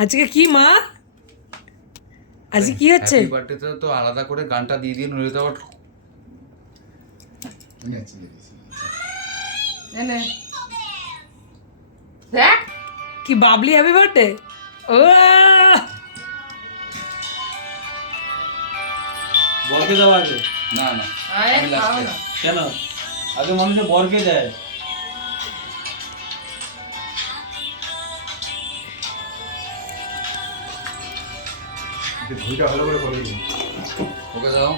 আজকে কি মা? আজকে কি হচ্ছে? হ্যাপি বার্থডেতে তো আলাদা করে গানটা দিয়ে দিয়ে নইলে তো আবার এনে দেখ কি বাবলি হ্যাপি বার্থডে? ও বরকে দাও আগে। না না আরে আমি খাও লাস্টে না কেন? আগে মানুষে বরকে দেয়। ঘুইটা ভালো করে করে দিন। ওকে দাও।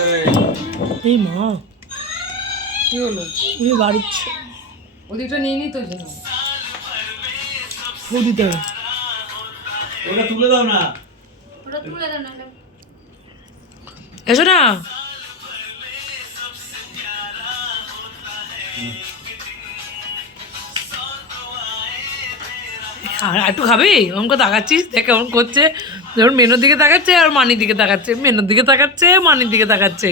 এই এই মা, কি হলো তুমি বাড়ির ওদিকটা নিয়ে নি তো জন্য ফু দিতে হবে। ওটা তুলে দাও না। এসো না। আর একটু খাবি? ওমকে তাকাচ্ছিস, দেখ কেমন করছে। যেমন মেনুর দিকে তাকাচ্ছে আর মানির দিকে তাকাচ্ছে, মেনুর দিকে তাকাচ্ছে, মানির দিকে তাকাচ্ছে।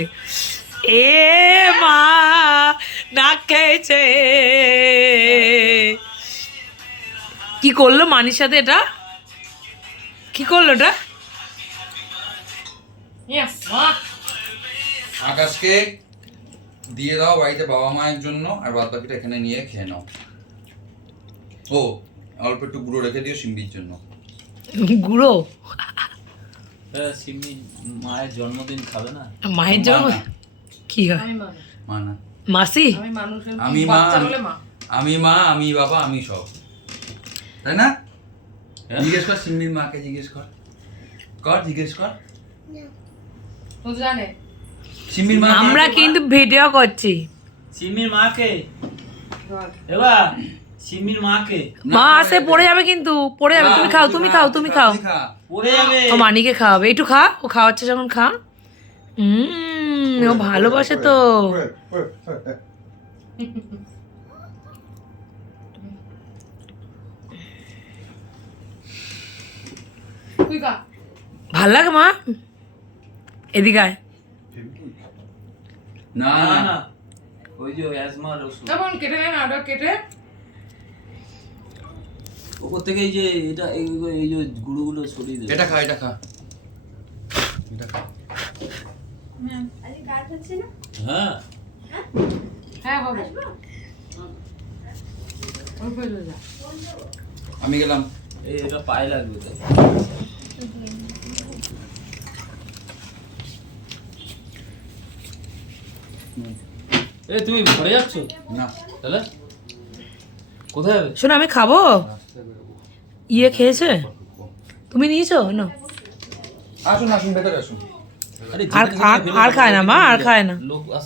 এ মা না খেয়েছে। কি করলো মানির সাথে এটা? কি করলো এটা? আকাশকে দিয়ে দাও বাড়িতে বাবা মায়ের জন্য, আর বাদ বাকিটা এখানে নিয়ে খেয়ে নাও। ও অল্প একটু গুঁড়ো রেখে দিও সিম্বির জন্য। গুঁড়ো? সিমি মায়ের জন্মদিন খাবে না? মায়ের জন্য মা না, কি হয়? আমি মানুষ মা না, মাসি? আমি মানুষের আমি মা, বাচ্চা হলে মা আমি মা, আমি বাবা, আমি সব, তাই না? হ্যাঁ। জিজ্ঞেস কর সিম্বির মাকে, জিজ্ঞেস কর, জিজ্ঞেস কর তো জানে সিম্বির মা। আমরা কিন্তু ভিডিও করছি। সিমির মাকে বল। এবার সিমির মাকে মা আসে পড়ে যাবে, কিন্তু পড়ে যাবে। তুমি খাও, তুমি খাও, তুমি খাও। পড়ে যাবে। ও মানিকে খাওয়াবে, একটু খা। ও খাওয়াচ্ছে যখন খা। ও ভালোবাসে তো। তুই খা ভাল লাগে মা? এদিকে আয়। না না না না, ওই যে অ্যাজমার ওষুধ তখন কেটে নেন আটা কেটে ওপর থেকে এই যে এটা এই যে গুঁড়োগুলো সরিয়ে দেবে। এটা খা, এটা খা, এটা খা। হ্যাঁ হ্যাঁ হবে ওই ফেলে যা আমি গেলাম। এই এটা পায়ে লাগবে তো। এই তুমি ঘরে যাচ্ছ না তাহলে? কোথায় যাবে? শোনো, আমি খাবো। ইয়ে খেয়েছে? তুমি নিয়েছো না? আসুন আসুন ভেতরে আসুন। আরে আর খায় না মা, আর খায় না। লোক আসছে।